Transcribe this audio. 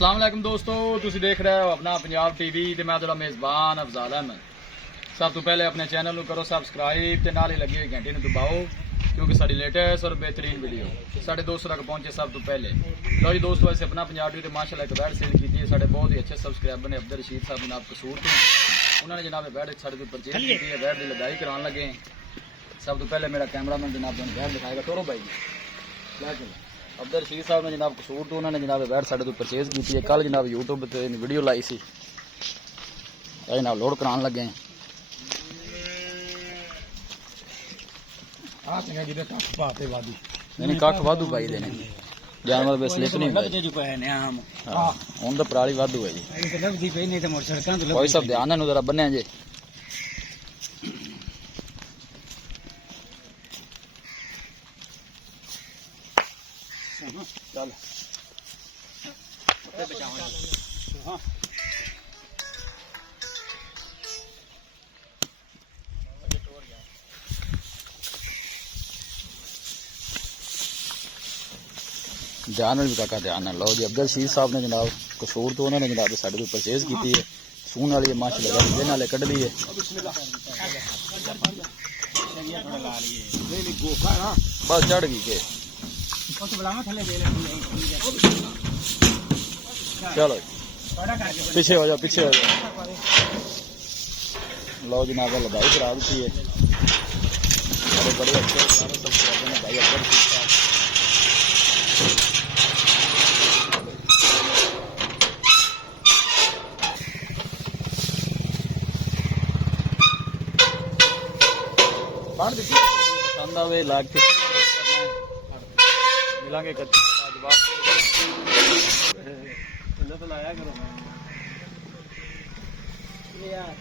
अस्सलाम वालेकुम दोस्तों, तुसीं देख रहे हो अपना पंजाब टीवी ते मैं तुहाडा मेज़बान अफजाल अहमद। सब तो पहले अपने चैनल को करो सबसक्राइब ते नाल ही लगी हुई घंटी नूं दबाओ क्योंकि साडी लेटेस्ट और बेहतरीन वीडियो साडे दोस्तों तक पहुंचे सब तो पहले। लो जी दोस्तों, वैसे अपना पंजाब टीवी ते माशाअल्लाह एक बैड सेल की है। साडे बहुत ही अच्छे सब्सक्राइबर ने अब्दुल रशीद साहब जनाब कसूर तो उन्होंने जनाब बैड साडे तो परचेज की है। बैड की लदाई कराने लगे। सब तो पहले मेरा कैमरामैन जनाब बैड दिखाएगा। तोरो भाई क्या चल अब्दुल रशीद साहब ने जनाब कसूर तो उन्होंने जनाब बैड साडे तो परचेज की है। कल जनाब यूट्यूब पर वीडियो लाई सी, जनाब लोड कराने लगे हैं। कख वाधू पाई देने जानवर बे स्लिप नहीं हुंदा हुण तो पराली वाधू है जी। कोई सब ध्यान है जरा बन्ने जे चल ध्यान भी काका ध्यान है। लो जी अब्दुल रशीद साहब ने जनाब कसूर तो उन्होंने जनाब साढ़े को परचेज की है। सून वाली माशाअल्लाह दिन वाले कढ़ ली है। बस चढ़ गई के चलो पीछे हो जाओ पीछे हो जाओ। लो जनाब लदाई करा दी है। बड़े अच्छे भाई अब्दुल रशीद साहब पसंद आवे लाइक मिलांगे लाया करो यार।